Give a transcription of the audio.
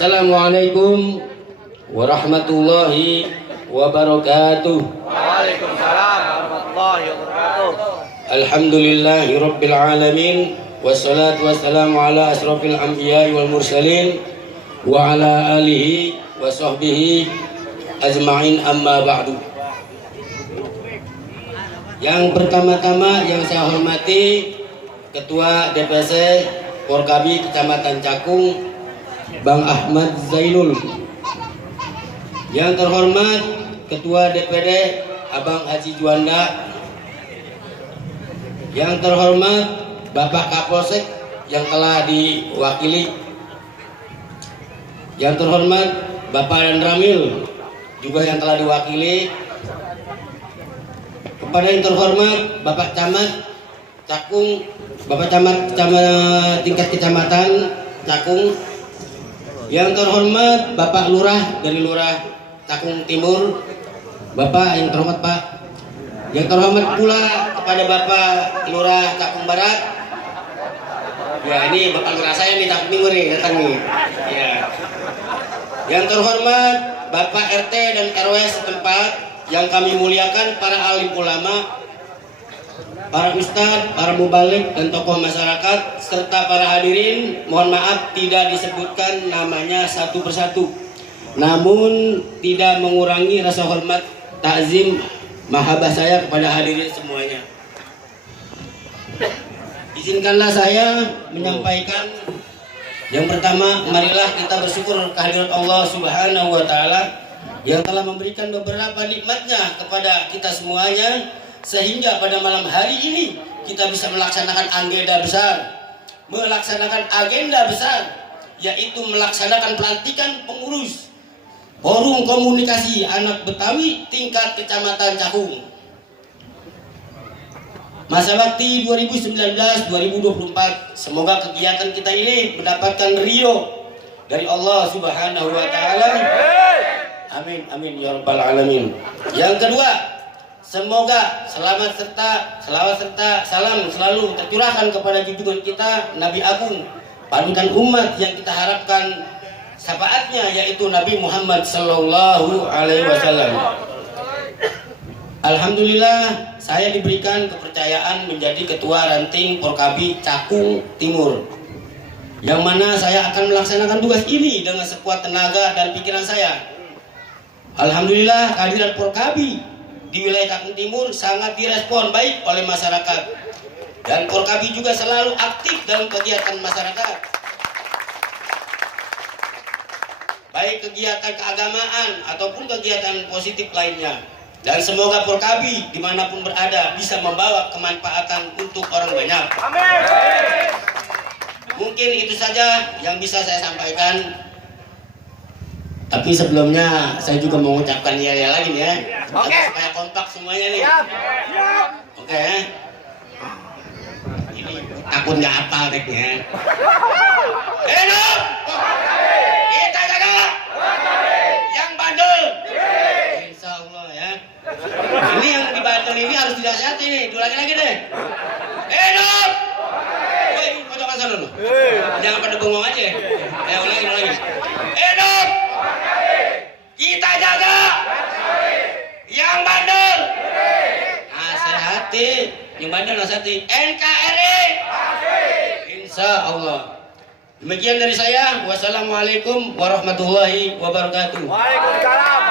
Assalamualaikum warahmatullahi wabarakatuh. Waalaikumsalam warahmatullahi wabarakatuh. Alhamdulillahi rabbil alamin. Wassalatu wassalamu ala asrofil anbiya wal mursalin wa ala alihi wa sahbihi ajma'in, amma ba'du. Yang pertama-tama yang saya hormati Ketua DPC Porkabi Kecamatan Cakung, Bang Ahmad Zainul. Yang terhormat Ketua DPD Abang Haji Juanda. Yang terhormat Bapak Kapolsek yang telah diwakili. Yang terhormat Bapak Dan Ramil juga yang telah diwakili. Kepada yang terhormat Bapak Camat Cakung, Bapak Camat tingkat kecamatan Cakung. Yang terhormat Bapak Lurah dari Lurah Cakung Timur. Bapak yang terhormat Pak. Yang terhormat pula kepada Bapak Lurah Cakung Barat. Ya, ini Bapak Lurah saya nih, Cakung Timur nih, datang nih. Ya. Yang terhormat Bapak RT dan RW setempat yang kami muliakan, para alim ulama, para ustadz, para mubalik dan tokoh masyarakat, serta para hadirin. Mohon maaf tidak disebutkan namanya satu persatu, namun tidak mengurangi rasa hormat, takzim, mahabbah saya kepada hadirin semuanya. Izinkanlah saya menyampaikan yang pertama, marilah kita bersyukur kehadirat Allah Subhanahu wa Ta'ala yang telah memberikan beberapa nikmatnya kepada kita semuanya, sehingga pada malam hari ini kita bisa melaksanakan agenda besar, yaitu melaksanakan pelantikan pengurus Forum Komunikasi Anak Betawi tingkat Kecamatan Cakung masa bakti 2019-2024. Semoga kegiatan kita ini mendapatkan ridho dari Allah Subhanahu wa Ta'ala. Amin amin ya rabbal alamin. Yang kedua, semoga selawat serta salam selalu tercurahkan kepada junjungan kita Nabi Agung, panutan umat yang kita harapkan syafaatnya, yaitu Nabi Muhammad Sallallahu Alaihi Wasallam. Alhamdulillah, saya diberikan kepercayaan menjadi Ketua Ranting Porkabi Cakung Timur, yang mana saya akan melaksanakan tugas ini dengan sekuat tenaga dan pikiran saya. Alhamdulillah, kehadiran Porkabi di wilayah Cakung Timur sangat direspon baik oleh masyarakat, dan Porkabi juga selalu aktif dalam kegiatan masyarakat, baik kegiatan keagamaan ataupun kegiatan positif lainnya. Dan semoga Porkabi dimanapun berada bisa membawa kemanfaatan untuk orang banyak. Amin. Mungkin itu saja yang bisa saya sampaikan. Tapi sebelumnya saya juga mau mengucapkan ya lagi nih ya. Oke. Supaya kompak semuanya nih. Oke. Ini takut nggak hafal teknya. Hidup! Kita jaga! Yang bandel! Insya Allah ya. Ini yang di Banten ini harus dinasihati nih. Ulangi lagi deh. Hidup! Woi, pojok sana dulu. Jangan pada bengong aja. Ulangi. Hidup! Kita jaga! Yang bandel! Nasihati. Yang bandel nasihati. NKRI! Insya Allah. Demikian dari saya. Wassalamualaikum warahmatullahi wabarakatuh. Waalaikumsalam.